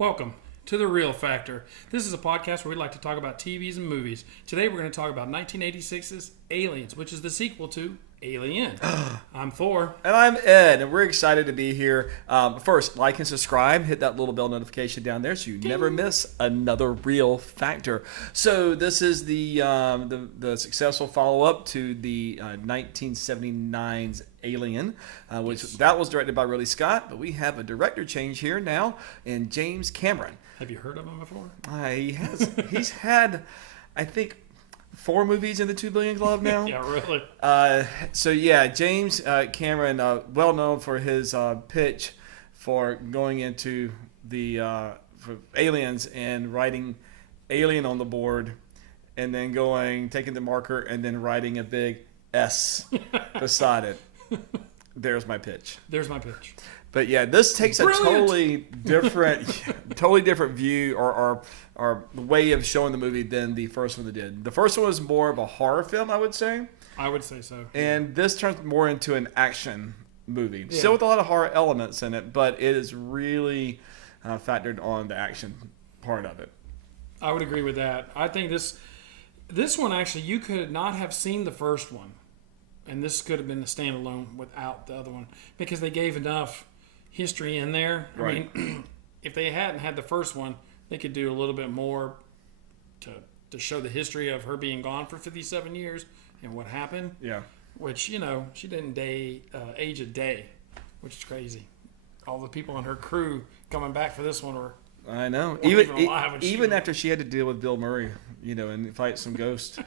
Welcome to The Real Factor. This is a podcast where we like to talk about TVs and movies. Today we're going to talk about 1986's Aliens, which is the sequel to Alien. I'm Thor. And I'm Ed, and we're excited to be here. First, like and subscribe. Hit that little bell notification down there so you never miss another Real Factor. So this is the successful follow-up to the 1979's Alien, which that was directed by Ridley Scott, but we have a director change here now in James Cameron. Have you heard of him before? He has. He's had, I think, 4 movies in the $2 billion club now. Yeah, really. James Cameron, well known for his pitch for going into the for Aliens and writing Alien on the board, and then taking the marker and then writing a big S beside it. There's my pitch. But yeah, this takes Brilliant. a totally different view or way of showing the movie than the first one did. The first one was more of a horror film, I would say. I would say so. And this turns more into an action movie. Yeah. Still with a lot of horror elements in it, but it is really factored on the action part of it. I would agree with that. I think this one actually, you could not have seen the first one, and this could have been a standalone without the other one because they gave enough history in there. Right. I mean, if they hadn't had the first one, they could do a little bit more to show the history of her being gone for 57 years and what happened. Yeah. Which, she didn't age a day, which is crazy. All the people on her crew coming back for this one were. I know. Alive Even after she had to deal with Bill Murray, and fight some ghosts.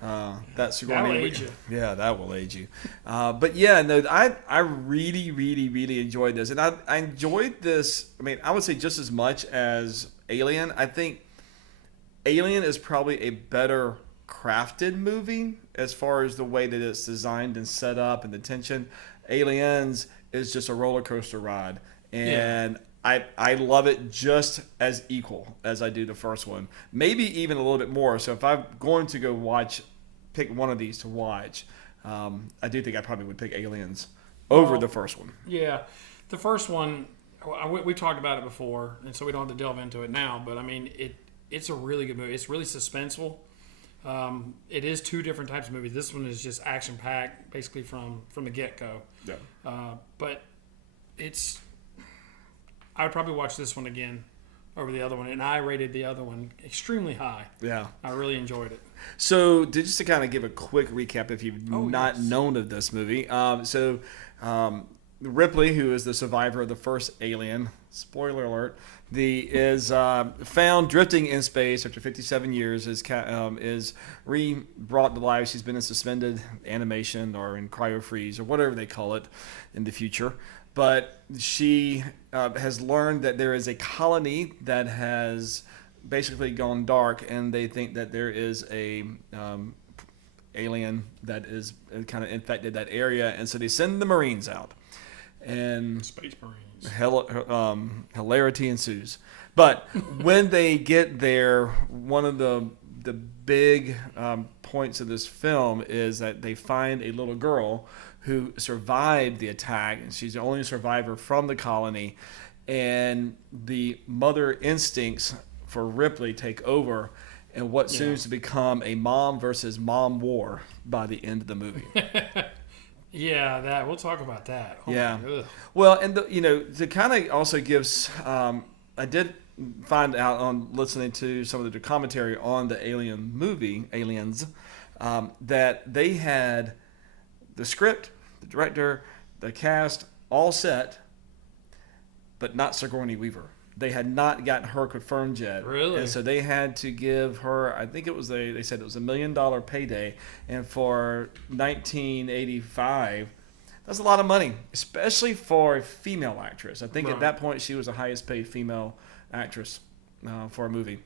That'll age you. Yeah, that will age you. But yeah, no, I really, really, really enjoyed this, and I enjoyed this. I mean, I would say just as much as Alien. I think Alien is probably a better crafted movie as far as the way that it's designed and set up and the tension. Aliens is just a roller coaster ride, and I love it just as equal as I do the first one. Maybe even a little bit more. So if I'm going to go pick one of these to watch, I do think I probably would pick Aliens over the first one. Yeah. The first one, we talked about it before, and so we don't have to delve into it now, but I mean, it's a really good movie. It's really suspenseful. It is 2 different types of movies. This one is just action-packed, basically from the get-go. Yeah. But I would probably watch this one again over the other one, and I rated the other one extremely high. Yeah. I really enjoyed it. So, just to kind of give a quick recap if you've not known of this movie. Ripley, who is the survivor of the first Alien, spoiler alert, is found drifting in space after 57 years, is brought to life. She's been in suspended animation or in cryo-freeze or whatever they call it in the future. But she has learned that there is a colony that has basically gone dark, and they think that there is a alien that is kind of infected that area, and so they send the Marines out. And Space Marines. Hilarity ensues. But when they get there, one of the big points of this film is that they find a little girl who survived the attack, and she's the only survivor from the colony, and the mother instincts for Ripley take over, and what seems to become a mom versus mom war by the end of the movie. Yeah, we'll talk about that. Well, and to kind of also gives, I did find out on listening to some of the commentary on the Alien movie, Aliens, that they had the script, the director, the cast all set, but not Sigourney Weaver. They had not gotten her confirmed yet. Really? And so they had to give her, I think it was they said it was $1 million payday. And for 1985, that's a lot of money, especially for a female actress. I think at that point she was the highest paid female actress for a movie.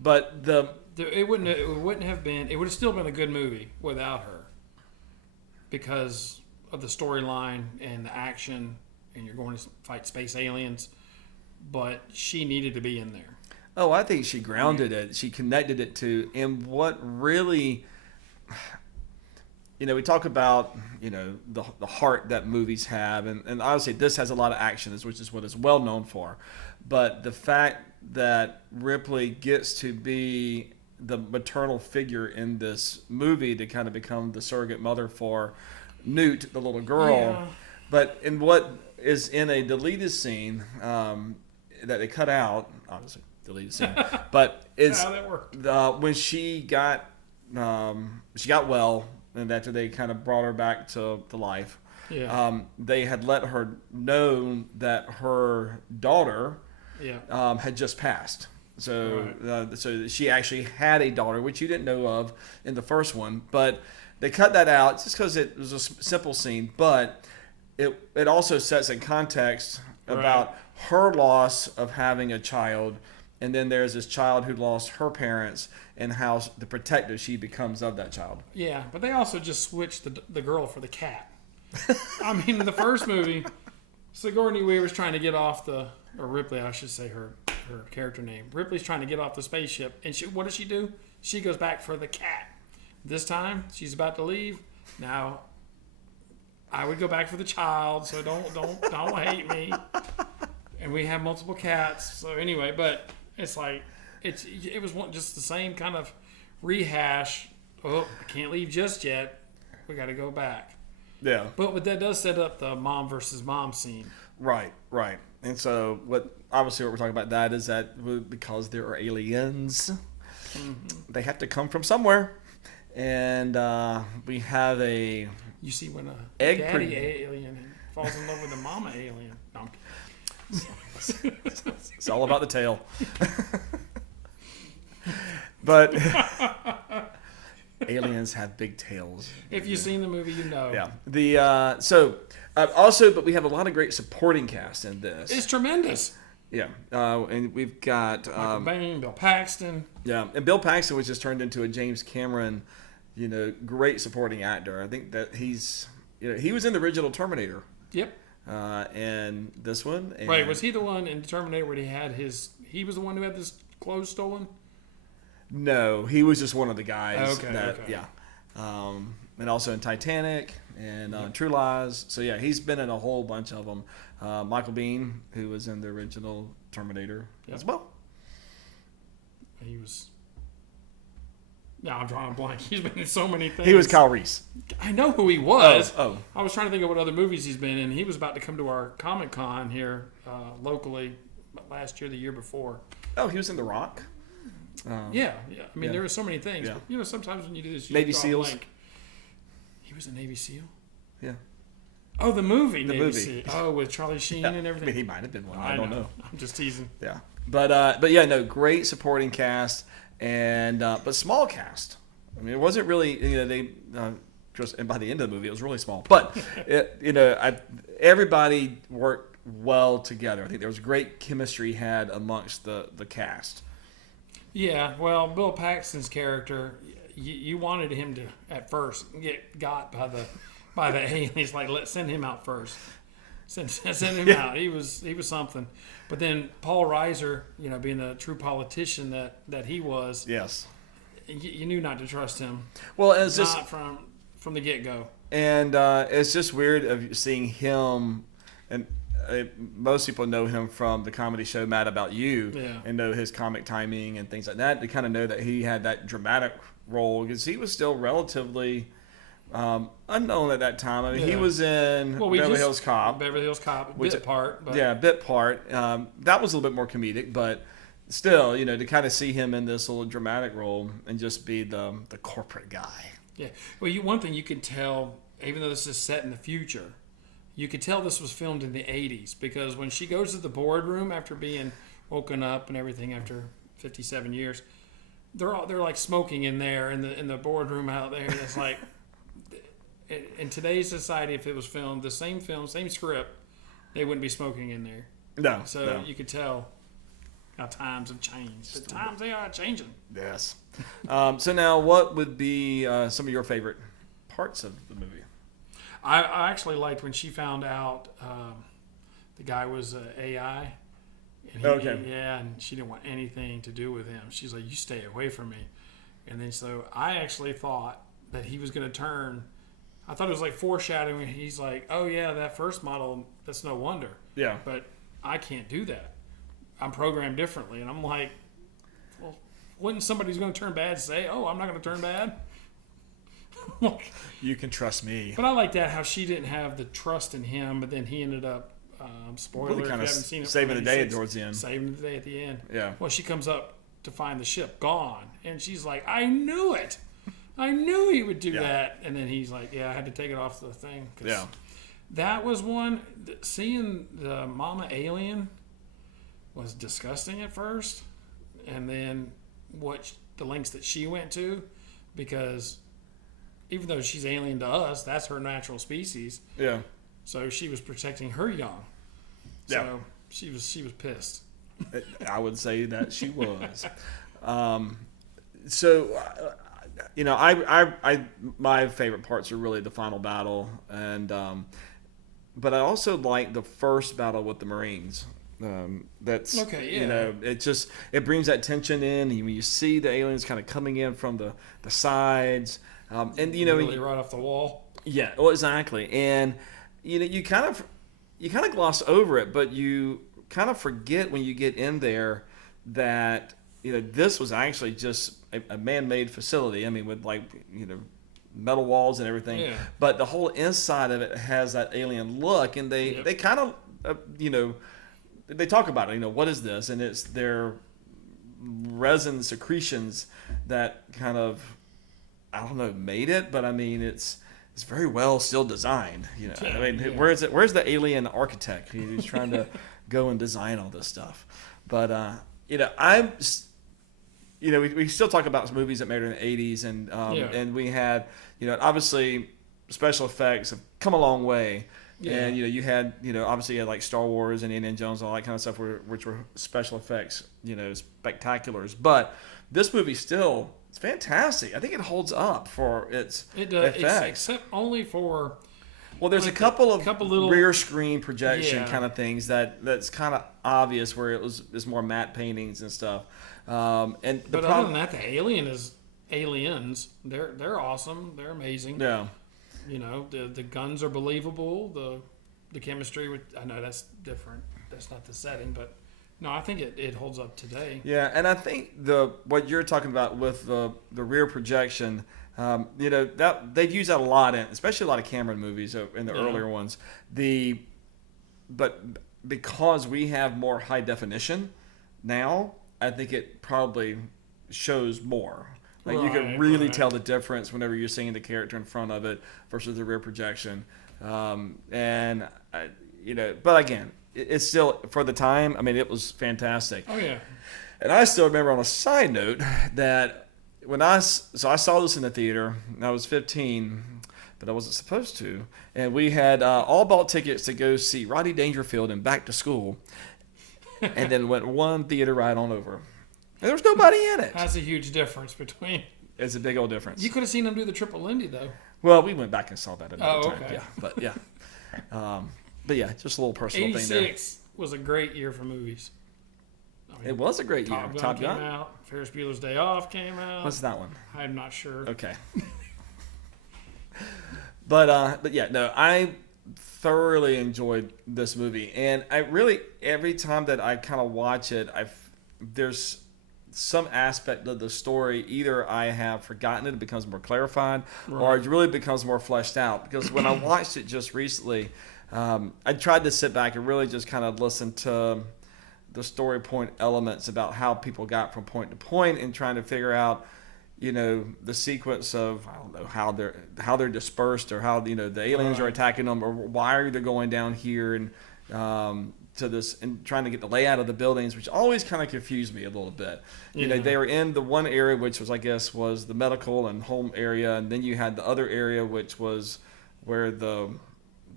But it wouldn't have been. It would have still been a good movie without her, because of the storyline and the action, and you're going to fight space aliens. But she needed to be in there. Oh, I think she grounded it. She connected it to, and what really, we talk about, the heart that movies have, and obviously this has a lot of action, which is what it's well known for. But the fact that Ripley gets to be the maternal figure in this movie to kind of become the surrogate mother for Newt, the little girl. Yeah. But in what is in a deleted scene that they cut out, obviously deleted scene, but it's how that worked. When she got well, and after they kind of brought her back to life, Yeah. they had let her know that her daughter Yeah. had just passed. So, Right. so she actually had a daughter, which you didn't know of in the first one. But they cut that out just because it was a simple scene. But it also sets in context about Right. her loss of having a child. And then there's this child who lost her parents and how the protector she becomes of that child. Yeah, but they also just switched the girl for the cat. I mean, in the first movie, Sigourney Weaver's trying to get off or Ripley, I should say her character name. Ripley's trying to get off the spaceship, and what does she do? She goes back for the cat. This time, she's about to leave. Now, I would go back for the child, so don't hate me. And we have multiple cats, so anyway, but it's like it was just the same kind of rehash. Oh, I can't leave just yet. We got to go back. Yeah. But that does set up the mom versus mom scene. Right. And so what we're talking about that is that because there are aliens, they have to come from somewhere. And we have a... You see when a Egg daddy pre- alien falls in love with a mama alien. No, I'm kidding. It's all about the tail. But aliens have big tails. If you've seen the movie, you know. Yeah. But we have a lot of great supporting cast in this. It's tremendous. Yeah. And we've got Michael Biehn, Bill Paxton. yeah, and Bill Paxton was just turned into a James Cameron, great supporting actor. I think that he was in the original Terminator. Yep. And this one. And Right. Was he the one in Terminator where he was the one who had his clothes stolen? No, he was just one of the guys. Okay. Yeah. And also in Titanic and True Lies. So yeah, he's been in a whole bunch of them. Michael Biehn, who was in the original Terminator as well. He was. Now I'm drawing a blank. He's been in so many things. He was Kyle Reese. I know who he was. Oh. I was trying to think of what other movies he's been in. He was about to come to our Comic Con here locally last year, the year before. Oh, he was in The Rock. Yeah. I mean, there were so many things. Yeah. But, sometimes when you do this, you Navy draw a SEALs. blank. He was a Navy SEAL? Yeah. Oh, the movie. The Navy movie. SEAL. Oh, with Charlie Sheen and I everything. mean, he might have been one. I don't know. I'm just teasing. Yeah. But yeah, no, great supporting cast and but small cast. I mean, it wasn't really they just and by the end of the movie it was really small. But everybody worked well together. I think there was great chemistry had amongst the cast. Yeah, well, Bill Paxton's character, you wanted him to at first get got by the aliens. Like, send him out first. Send him out. He was something. But then Paul Reiser, being the true politician that he was, Yes. you knew not to trust him. Well, it's just Not from the get go. and it's just weird of seeing him and. Most people know him from the comedy show Mad About You and know his comic timing and things like that. They kind of know that he had that dramatic role because he was still relatively unknown at that time. I mean, he was in Beverly Hills Cop. Beverly Hills Cop, bit part. But Yeah, bit part. That was a little bit more comedic, but still, to kind of see him in this little dramatic role and just be the corporate guy. Yeah. Well, one thing you can tell, even though this is set in the future, you could tell this was filmed in the 80s because when she goes to the boardroom after being woken up and everything after 57 years, they're like smoking in there in the boardroom out there. And it's like in today's society, if it was filmed the same film, same script, they wouldn't be smoking in there. No. So you could tell how times have changed. The times they are changing. Yes. So now, what would be some of your favorite parts of the movie? I actually liked when she found out the guy was AI. And and she didn't want anything to do with him. She's like, you stay away from me. And then so I actually thought that he was going to turn I thought it was like foreshadowing. He's like, oh yeah, that first model, that's no wonder. Yeah. But I can't do that. I'm programmed differently. And I'm like, well, wouldn't somebody who's going to turn bad say, oh, I'm not going to turn bad? You can trust me. But I like that, how she didn't have the trust in him, but then he ended up, spoiler Really if you kind haven't of seen it, saving the day towards the end. saving the day at the end. Yeah. Well, she comes up to find the ship gone, and she's like, I knew it. I knew he would do that. And then he's like, yeah, I had to take it off the thing. Yeah. That was one, seeing the mama alien was disgusting at first, and then the lengths that she went to, because even though she's alien to us, that's her natural species. Yeah. So she was protecting her young. So Yeah. she was pissed. I would say that she was. So, I my favorite parts are really the final battle, and but I also like the first battle with the Marines. That's okay. Yeah. It brings that tension in. When you see the aliens kind of coming in from the sides, and really right off the wall. Yeah. Well, exactly. And you kind of gloss over it, but you kind of forget when you get in there that this was actually just a man-made facility. I mean, with metal walls and everything. Yeah. But the whole inside of it has that alien look, and they kind of they talk about it. What is this? And it's their resin secretions that kind of, I don't know, made it. But I mean, it's very well still designed. Yeah, I mean, where's the alien architect who's trying to go and design all this stuff? But we still talk about movies that made in the 80s, and we had, obviously special effects have come a long way. Yeah. And you had obviously you had like Star Wars and Indiana Jones and all that kind of stuff which were special effects, spectaculars. But this movie still, it's fantastic. I think it holds up for its effects. Except only for, well, there's a couple little rear screen projection kind of things that's kind of obvious where it's more matte paintings and stuff. Other than that, the aliens. They're awesome. They're amazing. Yeah. The guns are believable. The chemistry with, I know that's different. That's not the setting, but no, I think it holds up today. Yeah, and I think what you're talking about with the rear projection, that they've used that a lot especially a lot of Cameron movies in the earlier ones. But because we have more high definition now, I think it probably shows more. Like you can really tell the difference whenever you're seeing the character in front of it versus the rear projection. But again, it's still, for the time, I mean, it was fantastic. Oh yeah. And I still remember, on a side note, that when I saw this in the theater, and I was 15, but I wasn't supposed to, and we had all bought tickets to go see Rodney Dangerfield in Back to School, and then went one theater ride on over. And there was nobody in it. That's a huge difference between. It's a big old difference. You could have seen him do the triple Lindy though. Well, we went back and saw that another time. Okay. Yeah, but yeah, just a little personal thing there. 86 was a great year for movies. I mean, It was a great year. Top Gun came out. Ferris Bueller's Day Off came out. What's that one? I'm not sure. Okay. But yeah, no, I thoroughly enjoyed this movie, and I really, every time that I kind of watch it, there's some aspect of the story, either I have forgotten it becomes more clarified, or it really becomes more fleshed out. Because when I watched it just recently, I tried to sit back and really just kind of listen to the story point elements about how people got from point to point, and trying to figure out, the sequence of, I don't know, how they're dispersed, or how the aliens are attacking them, or why are they going down here, and to this, and trying to get the layout of the buildings, which always kind of confused me a little bit. They were in the one area which was, I guess, was the medical and home area, and then you had the other area which was where the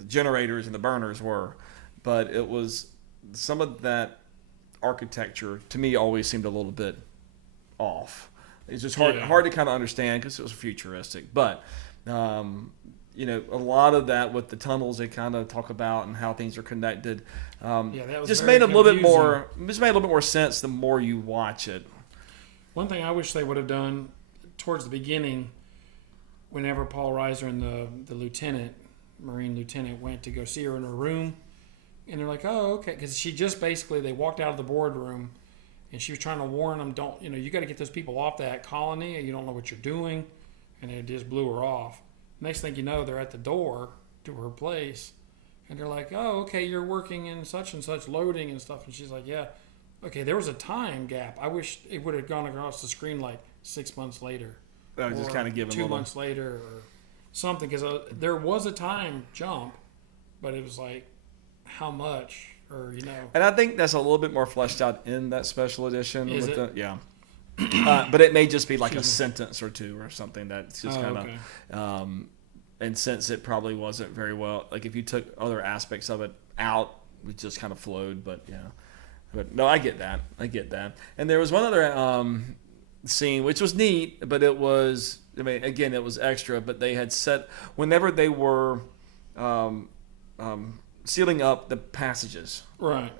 generators and the burners were. But it was, some of that architecture to me always seemed a little bit off. It's just hard to kind of understand because it was futuristic. But a lot of that with the tunnels they kind of talk about and how things are connected, that was just very made a little bit confusing. more. Just made a little bit more sense the more you watch it. One thing I wish they would have done towards the beginning, whenever Paul Reiser and the lieutenant, Marine lieutenant, went to go see her in her room, and they're like, oh, okay, because she just basically, they walked out of the boardroom, and she was trying to warn them, don't, you got to get those people off that colony, you don't know what you're doing, and it just blew her off. Next thing you know, they're at the door to her place, and they're like, oh, okay, you're working in such and such loading and stuff, and she's like, yeah. Okay, there was a time gap. I wish it would have gone across the screen like 6 months later. I was just kind of giving 2 months later or something, because there was a time jump, but it was like, how much, or And I think that's a little bit more fleshed out in that special edition. Is it? Yeah. But it may just be like a sentence or two or something that's just kind of, okay. and since it probably wasn't very well, like if you took other aspects of it out, it just kind of flowed. But yeah, but no, I get that. And there was one other scene which was neat, but it was, I mean, again, it was extra. But they had set whenever they were sealing up the passages. Right.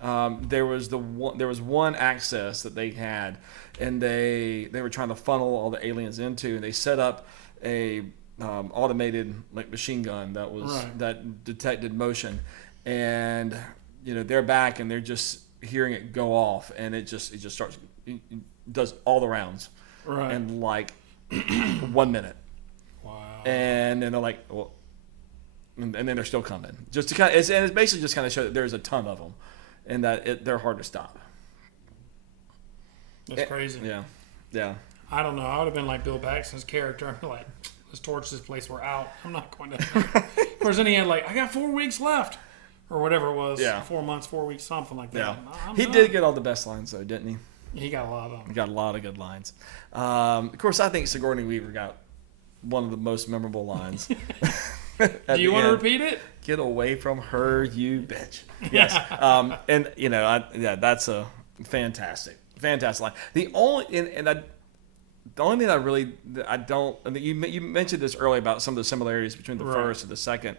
There was one access that they had, and they were trying to funnel all the aliens into, and they set up a automated like machine gun that was that detected motion, and they're back and they're just hearing it go off, and it starts, it does all the rounds, in like 1 minute. Wow. And then they're like, well. And then they're still coming. Just to kind of, it's basically just kind of show that there's a ton of them, and that they're hard to stop. That's crazy. Yeah. I don't know. I would have been like Bill Paxton's character. I'm like, let's torch this place. We're out. I'm not going to. Of course, then he had like, I got 4 weeks left, or whatever it was. Yeah. 4 months, 4 weeks, something like that. Yeah. He did get all the best lines though, didn't he? He got a lot of them. He got a lot of good lines. Of course, I think Sigourney Weaver got one of the most memorable lines. Do you want to repeat it? Get away from her, you bitch. Yes. And that's a fantastic line. The only thing I don't. I mean, you mentioned this earlier about some of the similarities between the first and the second.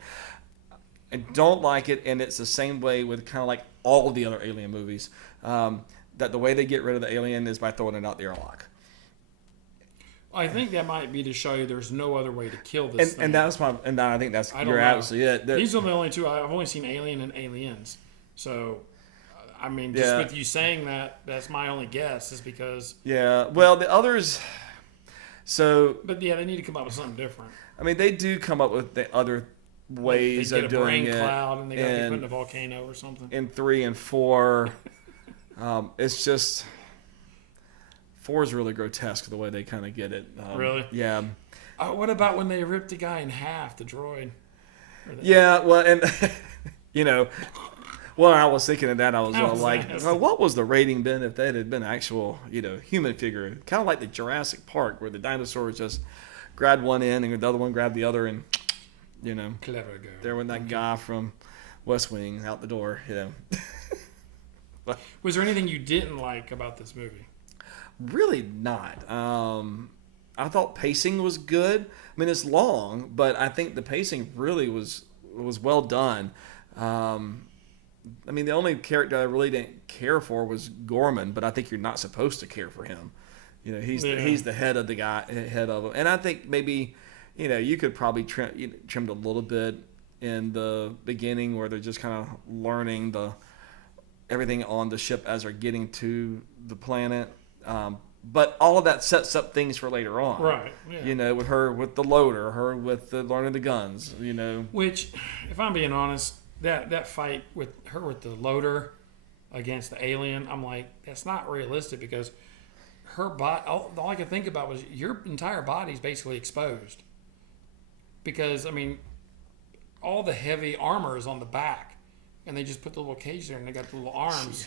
I don't like it, and it's the same way with kind of like all the other Alien movies. That the way they get rid of the alien is by throwing it out the airlock. I think that might be to show you there's no other way to kill this thing. And that's my. And I think that's you're absolutely it. These are the only two. I've only seen Alien and Aliens, so I mean, just with you saying that, that's my only guess. Is because well, the others. So, but yeah, they need to come up with something different. I mean, they do come up with the other ways of doing it. They get a brain cloud, and they got to be put in a volcano or something. In 3 and 4, it's just. 4 is really grotesque the way they kind of get it. Really? Yeah. What about when they ripped the guy in half, the droid? Yeah, well, and well, I was thinking of that. I was like, well, what was the rating been if that had been actual, human figure? Kind of like the Jurassic Park, where the dinosaurs just grabbed one end and the other one grabbed the other, and clever girl. There went that guy from West Wing out the door. But, was there anything you didn't like about this movie? Really not. I thought pacing was good. I mean, it's long, but I think the pacing really was well done. I mean, the only character I really didn't care for was Gorman, but I think you're not supposed to care for him. He's the head of head of them, and I think maybe you could probably trimmed a little bit in the beginning where they're just kind of learning everything on the ship as they're getting to the planet. But all of that sets up things for later on. Right. Yeah. With her with the loader, her with the learning the guns, Which, if I'm being honest, that fight with her with the loader against the alien, I'm like, that's not realistic because her body, all I could think about was your entire body's basically exposed. Because, I mean, all the heavy armor is on the back, and they just put the little cage there and they got the little arms.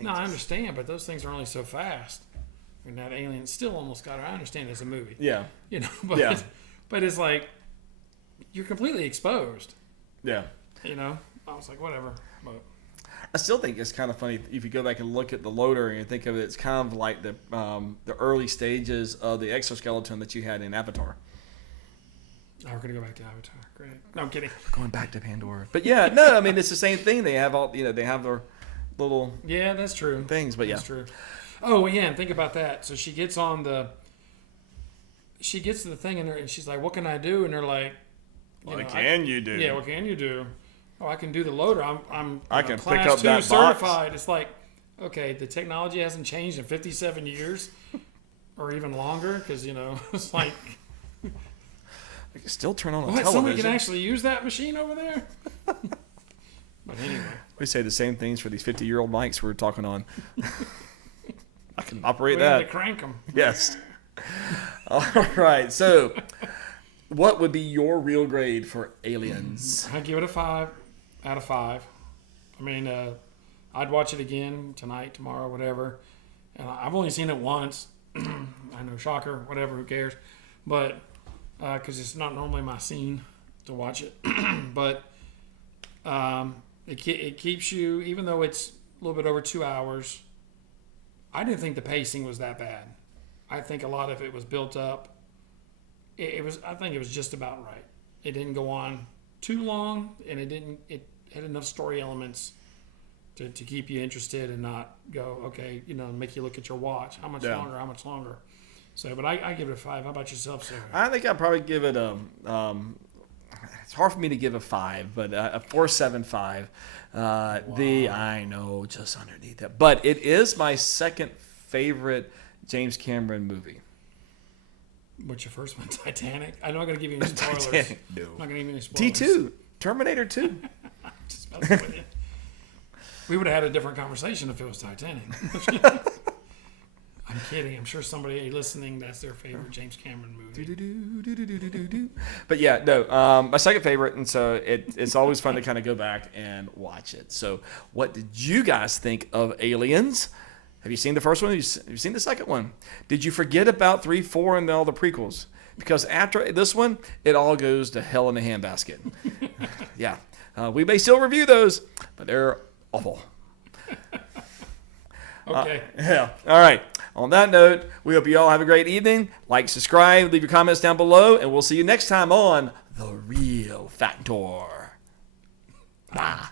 No, I understand, but those things are only so fast. And that alien still almost got her. I understand it's a movie. Yeah. But it's like, you're completely exposed. Yeah. I was like, whatever. But I still think it's kind of funny if you go back and look at the loader and you think of it, it's kind of like the early stages of the exoskeleton that you had in Avatar. Oh, we're going to go back to Avatar. Great. No, I'm kidding. We're going back to Pandora. But yeah, no, I mean, it's the same thing. They have they have their little that's true. Things, but that's true. Oh, yeah, and think about that. So she gets on she gets to the thing and she's like, "What can I do?" And they're like, "What can you do?" Yeah, what can you do? Oh, I can do the loader. I can class pick up 2 that certified. box. It's like, okay, the technology hasn't changed in 57 years, or even longer, because it's like. I can still turn on a What? television. Somebody can actually use that machine over there? But anyway. We say the same things for these 50-year-old mics we're talking on. I can operate We had that. to crank them. Yes. All right. So, what would be your real grade for Aliens? I'd give it a 5 out of 5. I mean, I'd watch it again tonight, tomorrow, whatever. And I've only seen it once. I know, shocker, whatever, who cares? But, because it's not normally my scene to watch it. But it keeps you, even though it's a little bit over 2 hours, I didn't think the pacing was that bad. I think a lot of it was built up. I think it was just about right. It didn't go on too long, and it had enough story elements to keep you interested and not go, okay, make you look at your watch. How much longer? So, but I give it a 5. How about yourself, Sarah? I think I'd probably give it it's hard for me to give a 5, but a 4.75. I know, just underneath that. But it is my second favorite James Cameron movie. What's your first one? Titanic? I'm not going to give you any spoilers. Titanic, no. I'm not going to give you any spoilers. T2, Terminator 2. Just messing with you. We would have had a different conversation if it was Titanic. I'm kidding. I'm sure somebody listening, that's their favorite James Cameron movie. But yeah, no, my second favorite, and so it's always fun to kind of go back and watch it. So what did you guys think of Aliens? Have you seen the first one? Have you seen the second one? Did you forget about 3, 4, and all the prequels? Because after this one, it all goes to hell in a handbasket. Yeah. We may still review those, but they're awful. Okay. Yeah. All right. On that note, we hope you all have a great evening. Like, subscribe, leave your comments down below, and we'll see you next time on The Real Factor. Bye.